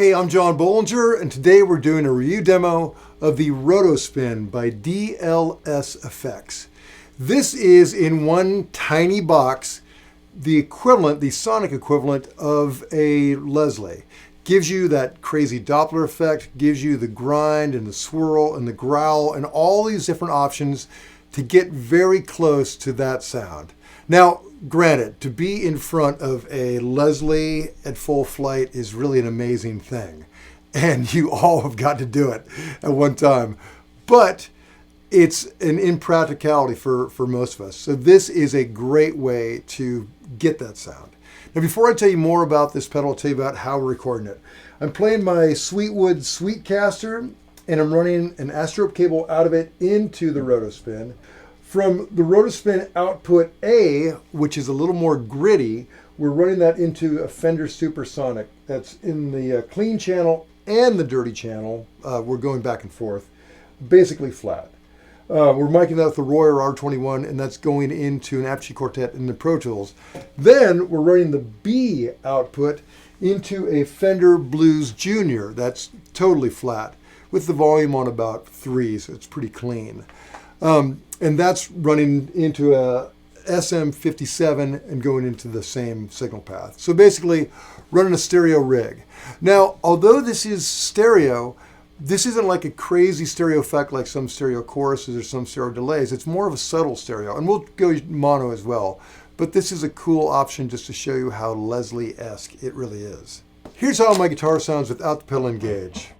Hey, I'm John Bollinger, and today we're doing a review demo of the RotoSPIN by DLS Effects. This is, in one tiny box, the equivalent, the sonic equivalent of a Leslie. Gives you that crazy Doppler effect, gives you the grind and the swirl and the growl and all these different options to get very close to that sound. Now, granted, to be in front of a Leslie at full flight is really an amazing thing. And you all have got to do it at one time. But it's an impracticality for most of us. So this is a great way to get that sound. Now, before I tell you more about this pedal, I'll tell you about how we're recording it. I'm playing my Sweetwood Sweetcaster, and I'm running an Astrope cable out of it into the RotoSPIN. From the RotoSPIN output A, which is a little more gritty, we're running that into a Fender Supersonic. That's in the clean channel and the dirty channel. We're going back and forth, basically flat. We're miking that with the Royer R21, and that's going into an Apogee Quartet in the Pro Tools. Then we're running the B output into a Fender Blues Junior. That's totally flat, with the volume on about 3, so it's pretty clean. And that's running into a SM57 and going into the same signal path. So basically, running a stereo rig. Now, although this is stereo, this isn't like a crazy stereo effect like some stereo choruses or some stereo delays. It's more of a subtle stereo, and we'll go mono as well. But this is a cool option just to show you how Leslie-esque it really is. Here's how my guitar sounds without the pedal engage.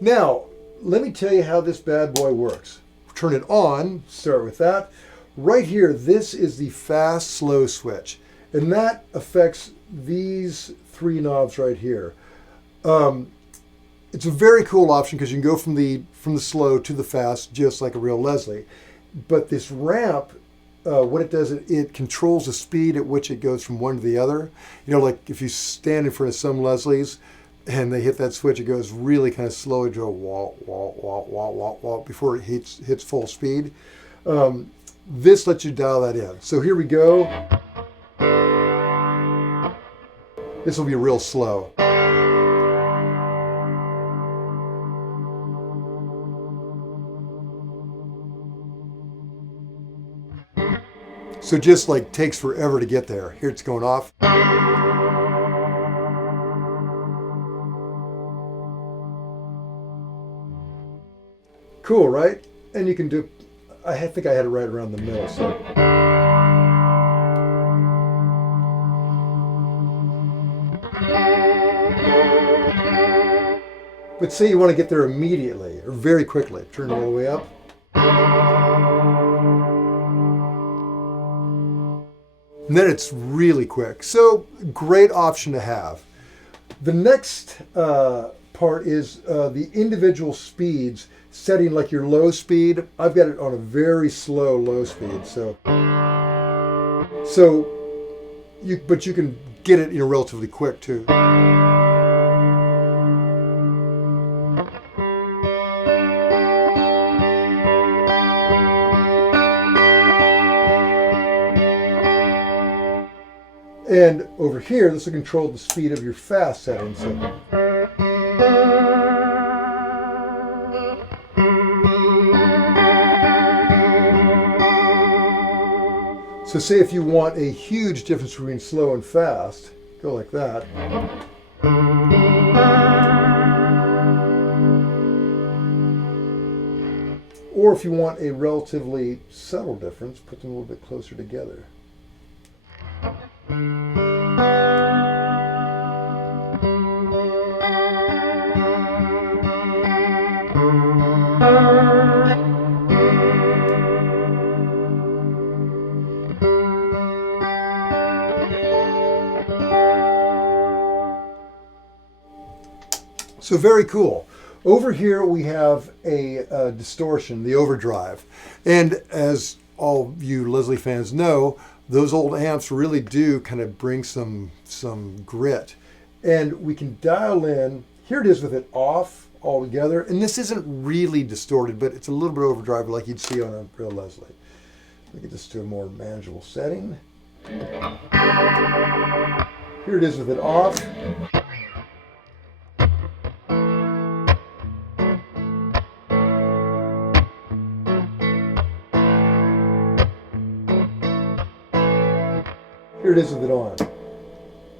Now, let me tell you how this bad boy works. Turn it on, start with that. Right here, this is the fast, slow switch. And that affects these 3 knobs right here. It's a very cool option because you can go from the slow to the fast just like a real Leslie. But this ramp, what it does, it controls the speed at which it goes from one to the other. You know, like if you stand in front of some Leslies and they hit that switch, it goes really kind of slowly to a wah, wah, wah, wah, wah, wah before it hits full speed. This lets you dial that in. So here we go. This will be real slow. So just like takes forever to get there. Here it's going off. Cool, right? And you can do, I think I had it right around the middle, so. But say you want to get there immediately or very quickly. Turn it all the way up. And then it's really quick. So great option to have. The next part is the individual speeds, setting like your low speed. I've got it on a very slow low speed. But you can get it, relatively quick too. And over here, this will control the speed of your fast setting. So say if you want a huge difference between slow and fast, go like that. Or if you want a relatively subtle difference, put them a little bit closer together. So very cool. Over here we have a distortion, the overdrive. And as all you Leslie fans know, those old amps really do kind of bring some grit. And we can dial in, here it is with it off altogether. And this isn't really distorted, but it's a little bit overdrive like you'd see on a real Leslie. We get this to a more manageable setting. Here it is with it off. Here it is with it on.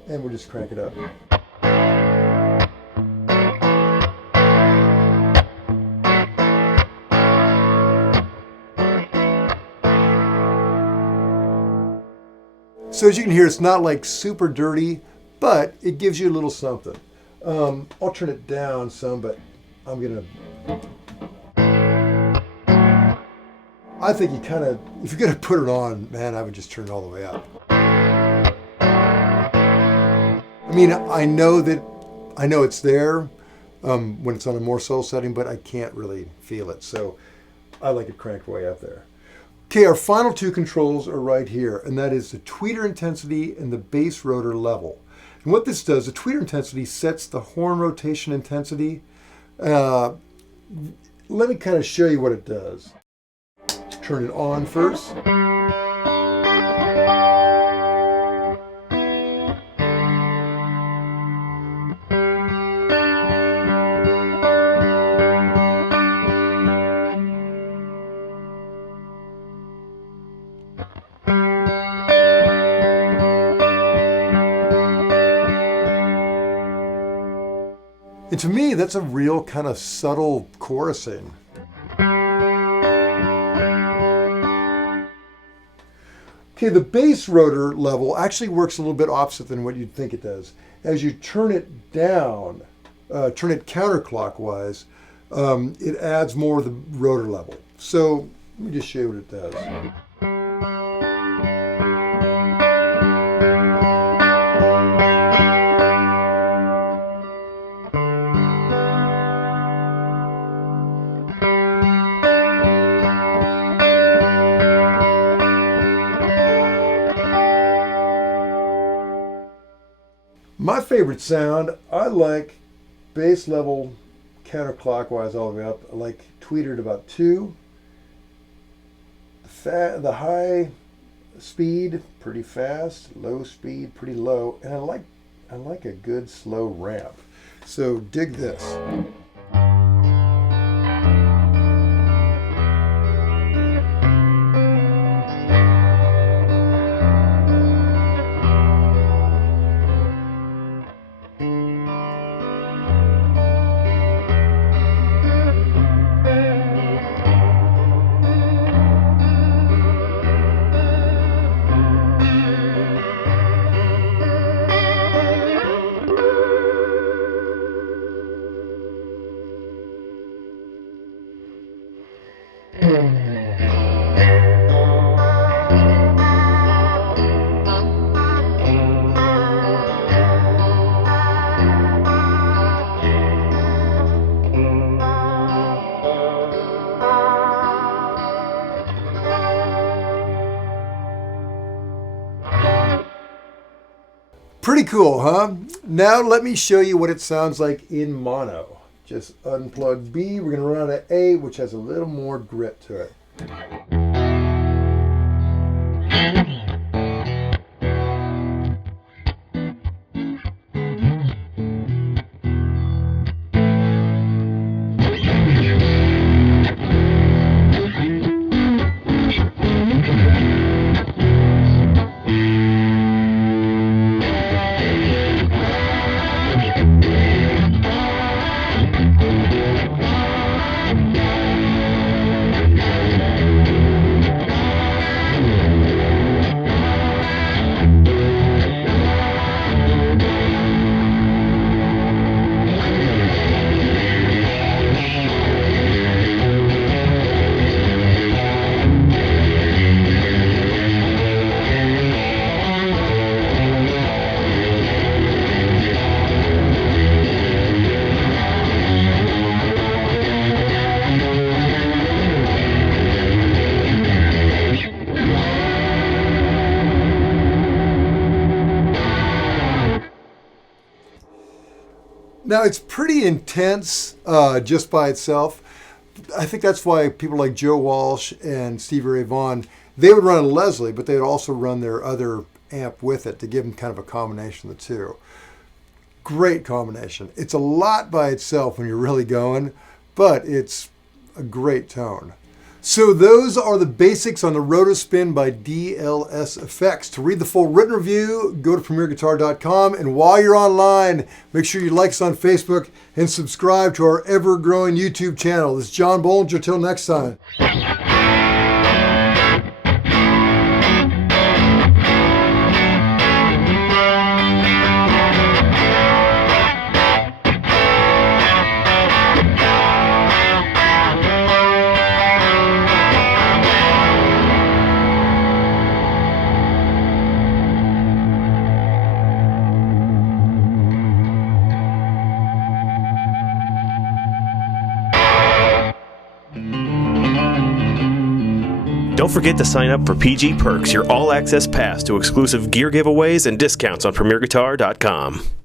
And we'll just crank it up. So as you can hear, it's not like super dirty, but it gives you a little something. I'll turn it down some, but I'm gonna... I think you kind of, if you're gonna put it on, man, I would just turn it all the way up. I mean, I know it's there when it's on a more subtle setting, but I can't really feel it. So I like it cranked way up there. Okay, our final two controls are right here, and that is the tweeter intensity and the bass rotor level. And what this does, the tweeter intensity sets the horn rotation intensity. Let me kind of show you what it does. Turn it on first. And to me, that's a real kind of subtle chorusing. Okay, the bass rotor level actually works a little bit opposite than what you'd think it does. As you turn it down, turn it counterclockwise, it adds more of the rotor level. So let me just show you what it does. My favorite sound, I like bass level counterclockwise all the way up. I like tweetered about 2. The high speed, pretty fast. Low speed, pretty low. And I like a good slow ramp. So dig this. Pretty cool, huh? Now let me show you what it sounds like in mono. Just unplug B, we're gonna run out of A, which has a little more grit to it. Now it's pretty intense just by itself. I think that's why people like Joe Walsh and Stevie Ray Vaughan, they would run a Leslie, but they would also run their other amp with it to give them kind of a combination of the two. Great combination. It's a lot by itself when you're really going, but it's a great tone. So those are the basics on the RotoSPIN by DLS Effects. To read the full written review, go to premierguitar.com. And while you're online, make sure you like us on Facebook and subscribe to our ever-growing YouTube channel. This is John Bollinger. Till next time. Don't forget to sign up for PG Perks, your all-access pass to exclusive gear giveaways and discounts on premierguitar.com.